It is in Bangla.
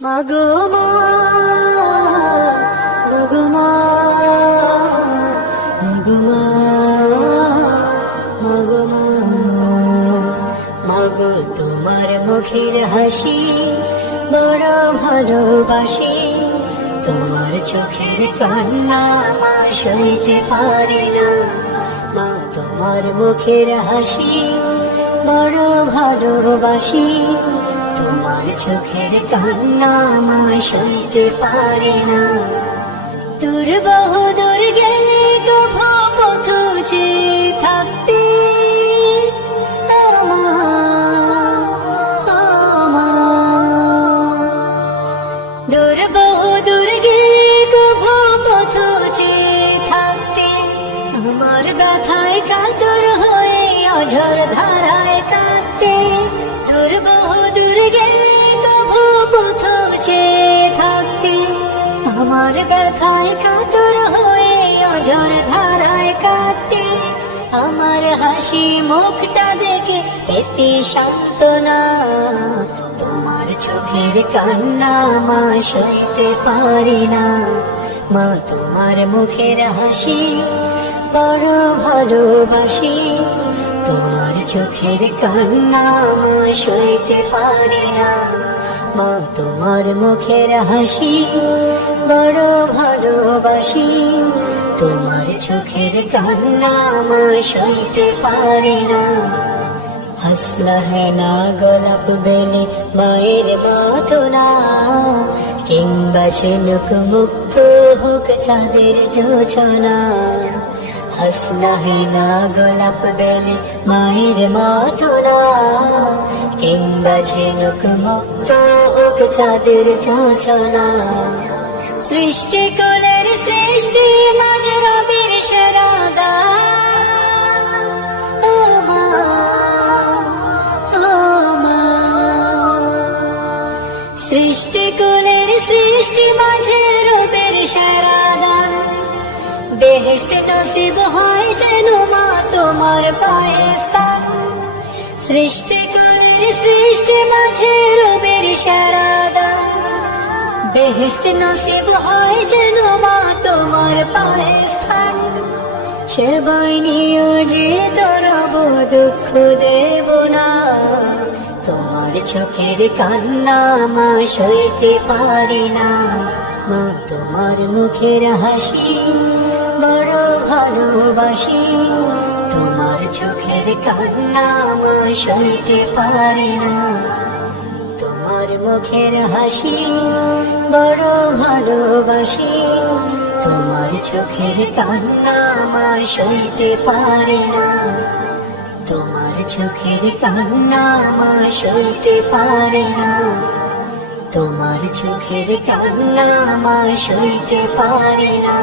মাগো মা, মাগো মা, মাগো মা, মাগো মা, মাগো তোমার মুখের হাসি বড় ভালোবাসি, তোমার চোখের কান্না মা সইতে পারি না। মা তোমার মুখের হাসি বড় ভালোবাসি, তোমার চোখের কান্না মা সইতে পারে না। দূর বহু দূর গেলে গভা পথ যে থাকতে দূর বহু দূর গেলে গভা পথ যে থাকতে, আমার ব্যথায় কাতর হয়ে অঝর ধারায় কাঁদতে। দূর বহু দূর গেলে তবু পথ যে থাকতে, আমার ব্যথায় কাতর হয়ে অঝর ধারায় কাঁদতে। আমার হাসি মুখটা দেখে পেতে সান্ত্বনা, তোমার চোখের কান্না মা সইতে পারি না। মা তোমার মুখের হাসি বড় ভালোবাসি, তোমার চোখের কান্না মা সইতে পারি না। মা তোমার মুখের হাসি বড় ভালোবাসি, তোমার চোখের কান্না মা সইতে পারি না। হাসনা है না গোলাপ বেলে মায়ের মতো না, কিংবা ঝিনুক মুক্ত হোক চাঁদের জোছনা। হাসনা है না গোলাপ বেলে মায়ের মতো না, কিংবা ঝিনুক মুক্ত হোক চাঁদের জোছনা। সৃষ্টি কুলের সৃষ্টি মাঝে রবির সেরাদা, সৃষ্টি কুলের সৃষ্টি মাঝে রবের সেরাদান। বেহেশত নসিব হয় যেন মা তোমার পায়ে স্থান। সৃষ্টি কুলের সৃষ্টি মাঝে রবের সেরাদান। বেহেশত নসিব হয় যেন মা তোমার পায়ে স্থান। সেবায় নিয়োজিত রব দুঃখ দেব না, তোমার চোখের কান্না মা সইতে পারি না। মা তোমার মুখের হাসি বড় ভালোবাসি, তোমার চোখের কান্না মা সইতে পারি না। তোমার মুখের হাসি বড় ভালোবাসি, তোমার চোখের কান্না মা সইতে পারি না। তোমার চোখের কান্না মা সইতে পারে না। তোমার চোখের কান্না মা সইতে পারে না।